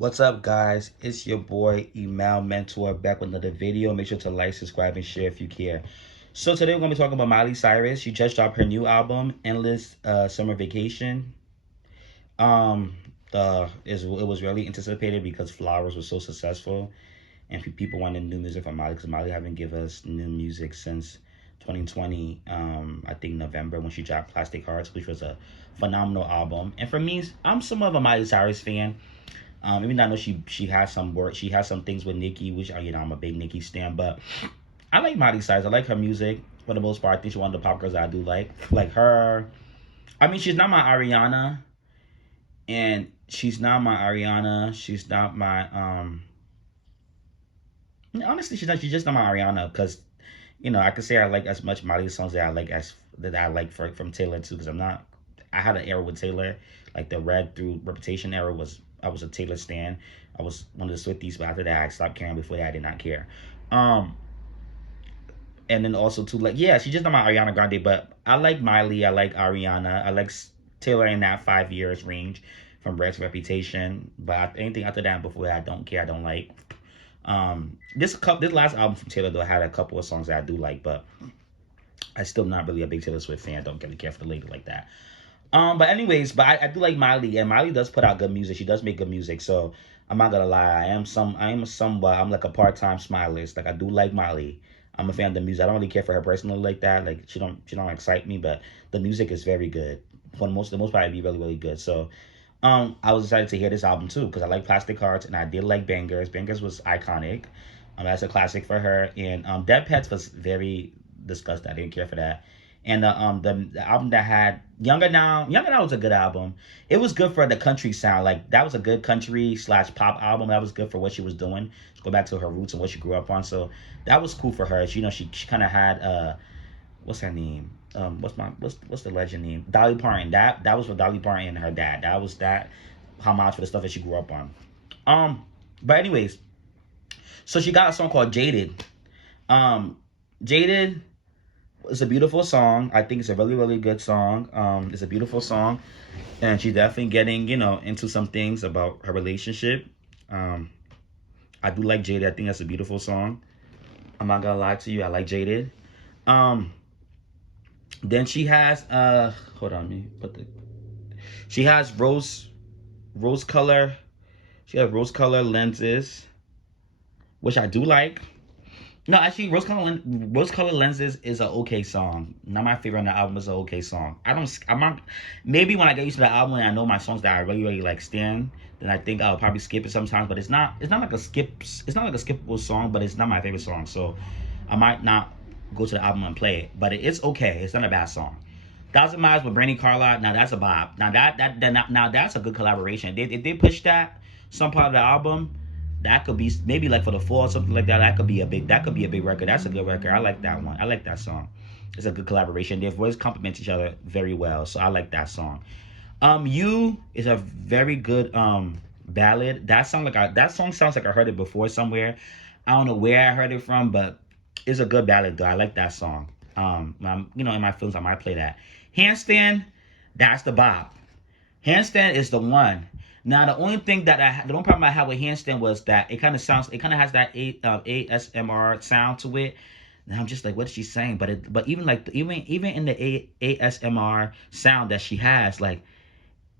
What's up, guys? It's your boy Email Mentor back with another video. Make sure to like, subscribe, and share if you care. So today we're gonna be talking about Miley Cyrus. She just dropped her new album, Endless Summer Vacation. Um, it was really anticipated because Flowers was so successful, and people wanted new music from Miley because Miley haven't given us new music since 2020. I think November when she dropped Plastic Hearts, which was a phenomenal album. And for me, I'm somewhat of a Miley Cyrus fan. Even though I know she has some work, she has some things with Nicki, which I'm a big Nicki stan. But I like Miley Cyrus. I like her music for the most part. I think she's one of the pop girls that I do like her. I mean, she's not my Ariana, and she's not my Ariana. She's not my Honestly, she's not. She's just not my Ariana because I could say I like as much Miley songs that I like from Taylor too. Because I'm not. I had an era with Taylor, like the Red through Reputation era I was a Taylor stan. I was one of the Swifties, but after that I stopped caring. Before that I did not care. Um, and then also too, like, yeah, she's just not my Ariana Grande, but I like Miley. I like Ariana. I like Taylor in that 5 years range from Red to Reputation. But anything after that and before that I don't care. I don't like. This last album from Taylor though had a couple of songs that I do like, but I still not really a big Taylor Swift fan. Don't really care for the lady like that. But anyways, I do like Miley, and Miley does put out good music. She does make good music, so I'm not gonna lie. I'm like a part-time smilist. Like I do like Miley. I'm a fan of the music. I don't really care for her personally like that. Like she don't excite me, but the music is very good. For the most part, it'd be really really good. So I was excited to hear this album too because I like Plastic Hearts and I did like Bangers. Bangers was iconic. That's a classic for her. And Dead Pets was very disgusting. I didn't care for that. And the album that had Younger Now was a good album. It was good for the country sound. Like that was a good country slash pop album. That was good for what she was doing. To go back to her roots and what she grew up on. So that was cool for her. She kind of had what's her name? What's the legend name? Dolly Parton. That was for Dolly Parton and her dad. That was that homage for the stuff that she grew up on. But anyways, so she got a song called Jaded. Jaded is a beautiful song. I think it's a really really good song. It's a beautiful song, and she's definitely getting into some things about her relationship. Um, I do like Jaded. I think that's a beautiful song. I'm not gonna lie to you. I like Jaded. Um, Then she has hold on, let me put the she has rose color she has rose color lenses, which I do like. No, actually, rose color lenses is an okay song. Not my favorite on the album, is an okay song. I'm not. Maybe when I get used to the album and I know my songs that I really really like stand, then I think I'll probably skip it sometimes. But it's not like a skip. It's not like a skippable song, but it's not my favorite song. So I might not go to the album and play it. But it's okay. It's not a bad song. Thousand Miles with Brandy Carla. Now that's a bop. Now that's a good collaboration. If they push that some part of the album, that could be maybe like for the fall or something like that. That could be a big record. That's a good record. I like that one. I like that song. It's a good collaboration. Their voices complement each other very well. So I like that song. You is a very good ballad. That song sounds like I heard it before somewhere. I don't know where I heard it from, but it's a good ballad though. I like that song. In my films I might play that. Handstand, that's the bop. Handstand is the one. Now the only problem I had with Handstand was that it kind of has that ASMR sound to it. And I'm just like, what is she saying? But even in the ASMR sound that she has, like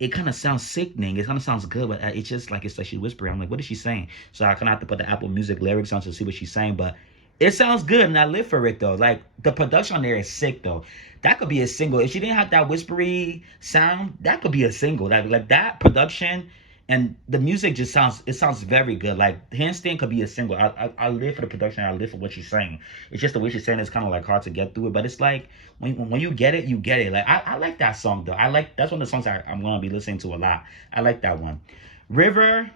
it kind of sounds sickening. It kind of sounds good, but it's like she's whispering. I'm like, what is she saying? So I kind of have to put the Apple Music lyrics on to see what she's saying. But it sounds good, and I live for it though. Like the production on there is sick though. That could be a single. If she didn't have that whispery sound, that could be a single. Like that production and the music just sounds very good. Like Handstand could be a single. I live for the production. I live for what she's saying. It's just the way she's saying it's kind of like hard to get through it, but it's like when you get it, you get it. Like I like that song though. That's one of the songs I'm gonna be listening to a lot. I like that one. River.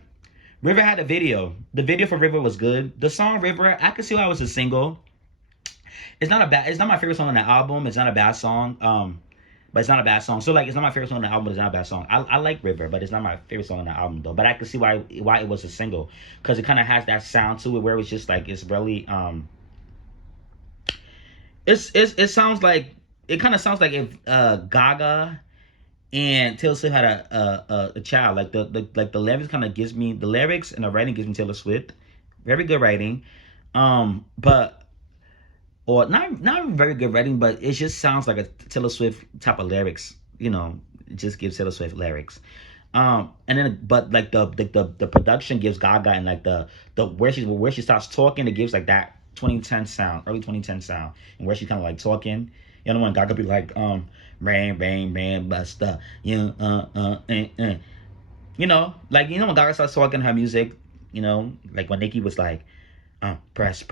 River had a video. The video for River was good. The song River, I could see why it was a single. It's not my favorite song on the album. It's not a bad song. But it's not a bad song. So like it's not my favorite song on the album, but it's not a bad song. I like River, but it's not my favorite song on the album though. But I could see why it was a single. Because it kinda has that sound to it where it's just like it's really it sounds like it kinda sounds like if Gaga and Taylor Swift had a child. Like the lyrics kind of gives me the lyrics and the writing gives me Taylor Swift. Very good writing, but or not very good writing, but it just sounds like a Taylor Swift type of lyrics. It just gives Taylor Swift lyrics. And then but like the production gives Gaga, and like the where she starts talking, it gives like that 2010 sound, early 2010 sound, and where she kind of like talking. When Gaga be like rain rain rain buster, like when Gaga starts talking her music, like when Nicki was like press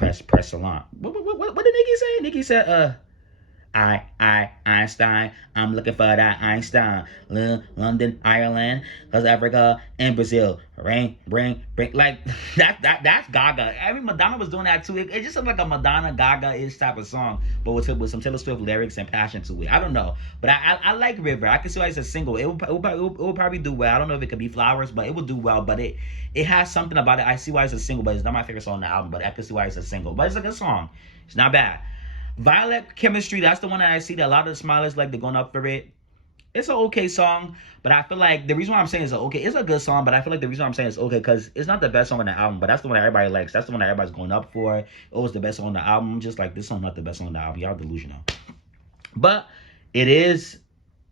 along. What did Nicki say? Nicki said Einstein. I'm looking for that Einstein. London, Ireland, South Africa, and Brazil. Bring. Like that's Gaga. I mean, Madonna was doing that too. It just sounds like a Madonna Gaga-ish type of song, but with some Taylor Swift lyrics and passion to it. I don't know, but I like River. I can see why it's a single. It will probably do well. I don't know if it could be Flowers, but it will do well. But it has something about it. I see why it's a single, but it's not my favorite song on the album. But I can see why it's a single. But it's a good song. It's not bad. Violet Chemistry, that's the one that I see that a lot of the Smilers like, they're going up for it. It's an okay song, but I feel like the reason why I'm saying it's a good song, but I feel like the reason why I'm saying it's okay because it's not the best song on the album, but that's the one that everybody likes. That's the one that everybody's going up for. It was the best song on the album, just like this song's not the best song on the album. Y'all delusional. But it is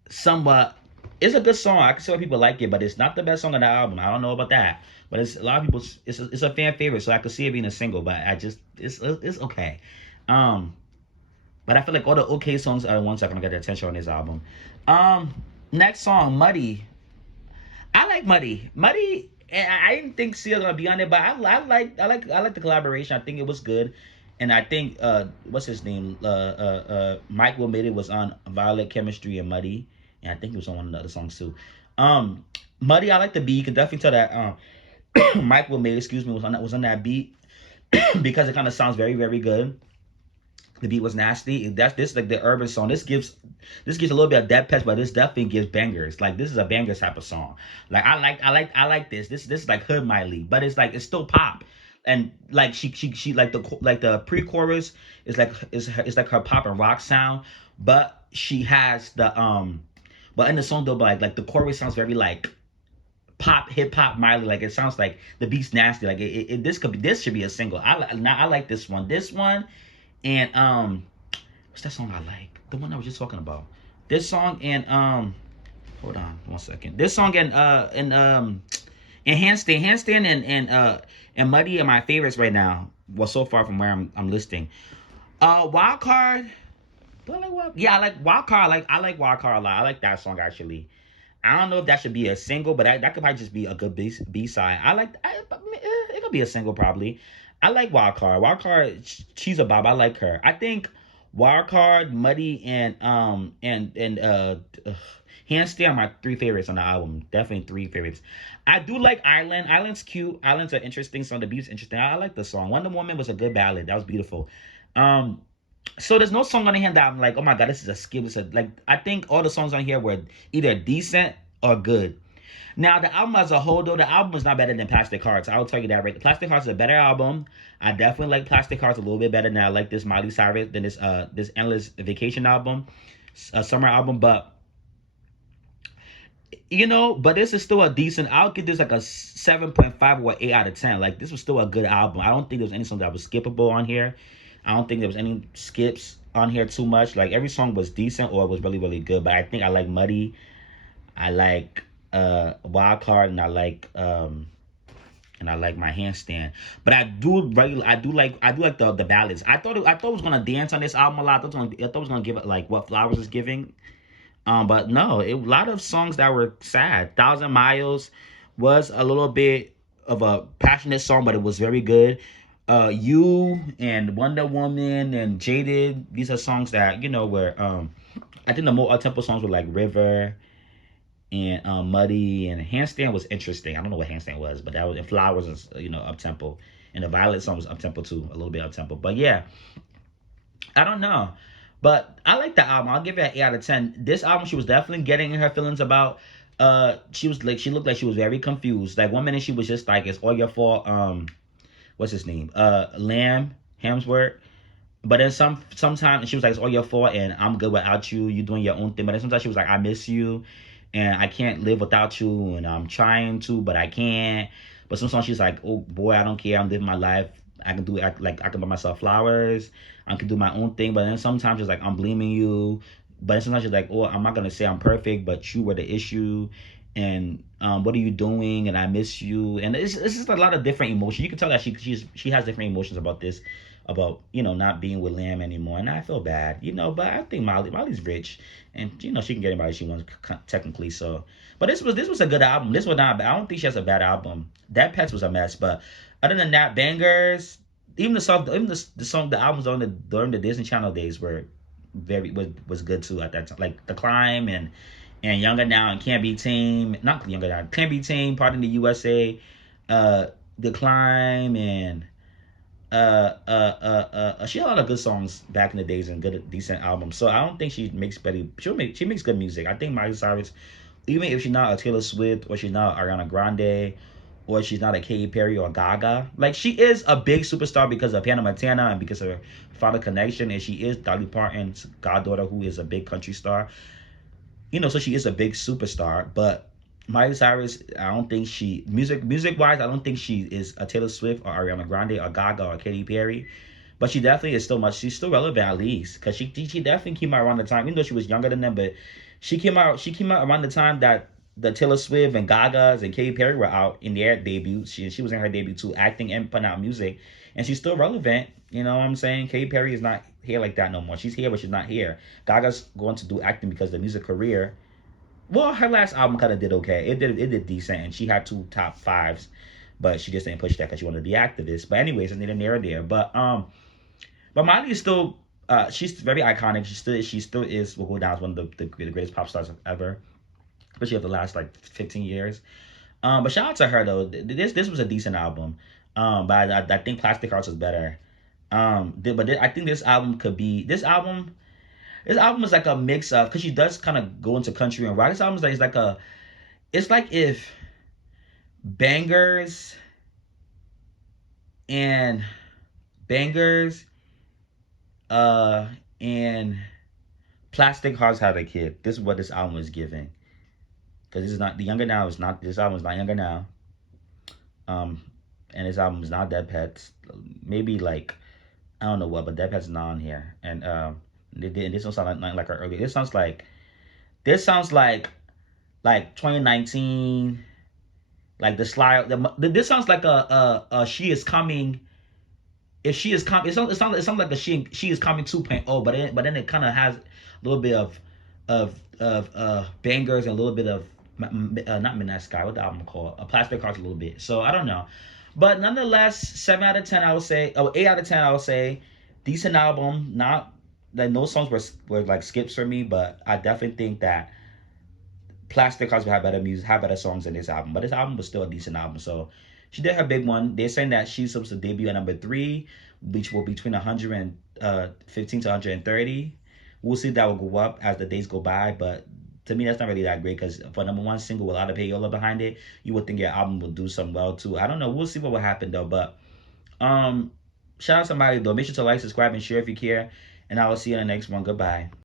somewhat, it's a good song. I can see why people like it, but it's not the best song on the album. I don't know about that. But it's a lot of people, it's a fan favorite, so I could see it being a single, but it's okay. Um, but I feel like all the okay songs are the ones that are gonna get the attention on this album. Next song, Muddy. I like Muddy. Muddy. I didn't think Sia gonna be on it, but I like the collaboration. I think it was good, and I think what's his name? Mike Will Made It was on Violet Chemistry and Muddy, and I think he was on one of the other songs too. Muddy. I like the beat. You can definitely tell that Mike Will Made It, excuse me, was on that beat because it kind of sounds very very good. The beat was nasty. That's this like the urban song. This gives a little bit of depth patch, but this definitely gives bangers. Like this is a banger type of song. Like I like this. This is like hood Miley, but it's still pop. And like she like the pre-chorus is like her pop and rock sound, but she has but in the song though, like the chorus sounds very like pop hip hop Miley. Like it sounds like the beat's nasty. Like this should be a single. I like this one. This one. And what's that song I like? The one I was just talking about. This song and hold on one second. This song and Handstand and Muddy are my favorites right now. Well, so far from where I'm listing. Wild Card. Do I like Wild? Yeah, I like Wild Card. I like Wild Card a lot. I like that song actually. I don't know if that should be a single, but that could probably just be a good B side. It could be a single probably. I like Wild Card. Wild Card, she's a bob. I like her. I think Wild Card, Muddy, and Handstand are my three favorites on the album. Definitely three favorites. I do like Island. Island's cute. Island's an interesting song. The beat's interesting. I like the song. Wonder Woman was a good ballad. That was beautiful. Um, so there's no song on here that I'm like, oh my god, this is a skip. Like I think all the songs on here were either decent or good. Now the album as a whole, though, the album is not better than Plastic Hearts. I will tell you that. Right, Plastic Hearts is a better album. I definitely like Plastic Hearts a little bit better than I like this Miley Cyrus than this Endless Vacation album, summer album. But but this is still a decent. I'll give this like a 7.5 or 8 out of 10. Like this was still a good album. I don't think there was any song that was skippable on here. I don't think there was any skips on here too much. Like every song was decent or it was really really good. But I think I like Muddy. I like Wild Card, and I like my Handstand. But I do like the ballads. I thought it was gonna dance on this album a lot. I thought it was gonna give it like what Flowers is giving. But no, a lot of songs that were sad. Thousand Miles was a little bit of a passionate song, but it was very good. You and Wonder Woman and Jaded, these are songs that were I think the more up tempo songs were like River and Muddy, and Handstand was interesting. I don't know what Handstand was, but that was, and Flowers was up tempo, and the Violet song was up tempo too, a little bit up tempo. But yeah, I don't know, but I like the album. I'll give it an 8 out of 10. This album, she was definitely getting in her feelings about. She looked like she was very confused. Like one minute she was just like, "It's all your fault." What's his name? Lamb Hemsworth. But then sometimes she was like, "It's all your fault," and I'm good without you. You doing your own thing. But then sometimes she was like, "I miss you." and I can't live without you, and I'm trying to, but I can't. But some songs she's like, oh boy, I don't care. I'm living my life. I can do like I can buy myself flowers. I can do my own thing. But then sometimes it's like I'm blaming you. But then sometimes she's like, oh, I'm not gonna say I'm perfect, but you were the issue. And what are you doing? And I miss you. And it's just a lot of different emotions. You can tell that she has different emotions about this, about not being with Lamb anymore. And I feel bad, But I think Miley's rich, and she can get anybody she wants technically. So, but this was a good album. This was not. I don't think she has a bad album. That Pets was a mess, but other than that, bangers. Even the albums during the Disney Channel days were was good too at that time. Like The Climb and Younger Now and Can't Be Tame. Not Younger Now. Can't Be Tame. Pardon the USA. The Climb and she had a lot of good songs back in the days and good decent albums. So I don't think she makes better. She makes good music. I think Miley Cyrus, even if she's not a Taylor Swift or she's not Ariana Grande or she's not a Katy Perry or Gaga, like she is a big superstar because of Hannah Montana and because of her father connection, and she is Dolly Parton's goddaughter, who is a big country star. So she is a big superstar, but Miley Cyrus, I don't think music wise, I don't think she is a Taylor Swift or Ariana Grande or Gaga or Katy Perry, but she definitely is she's still relevant at least, because she definitely came out around the time, even though she was younger than them, but she came out around the time that the Taylor Swift and Gagas and Katy Perry were out in their debut. She was in her debut too, acting and putting out music, and she's still relevant. You know what I'm saying? Katy Perry is not here like that no more. She's here, but she's not here. Gaga's going to do acting because the music career. Well, her last album kind of did okay. It did decent, and she had 2 top 5s, but she just didn't push that because she wanted to be activist. But anyways, it's neither near or there. But Miley is still she's very iconic. She still is will go down as one of the greatest pop stars ever, especially of the last like 15 years. But shout out to her though. This was a decent album. But I think Plastic Hearts was better. I think this album is like a mix of, because she does kind of go into country and rock. This album it's like if bangers and bangers uh and Plastic Hearts had a kid. This is what this album is giving. Because this is not the Younger Now is not this album is not Younger Now. Um and this album is not Dead Pets. Maybe like I don't know what, but Dead Pets is not on here. And this don't sound like her earlier. This sounds like 2019, like the slide. This sounds like a She Is Coming. If She Is Coming, it sounds like a She Is Coming 2.0, but then it kind of has a little bit of bangers and a little bit of not Midnight Sky. What the album called? A Plastic Hearts a little bit. So I don't know, but nonetheless, 7 out of 10 I would say. Oh, 8 out of 10 I would say. Decent album. Not like no songs were like skips for me, but I definitely think that Plastic Hearts will have better music, have better songs than this album. But this album was still a decent album. So she did her big one. They're saying that she's supposed to debut at number 3, which will be between 115 to 130. We'll see if that will go up as the days go by. But to me, that's not really that great, because for number 1 single with a lot of payola behind it, you would think your album will do some well too. I don't know. We'll see what will happen though. But shout out to somebody though. Make sure to like, subscribe, and share if you care. And I will see you in the next one. Goodbye.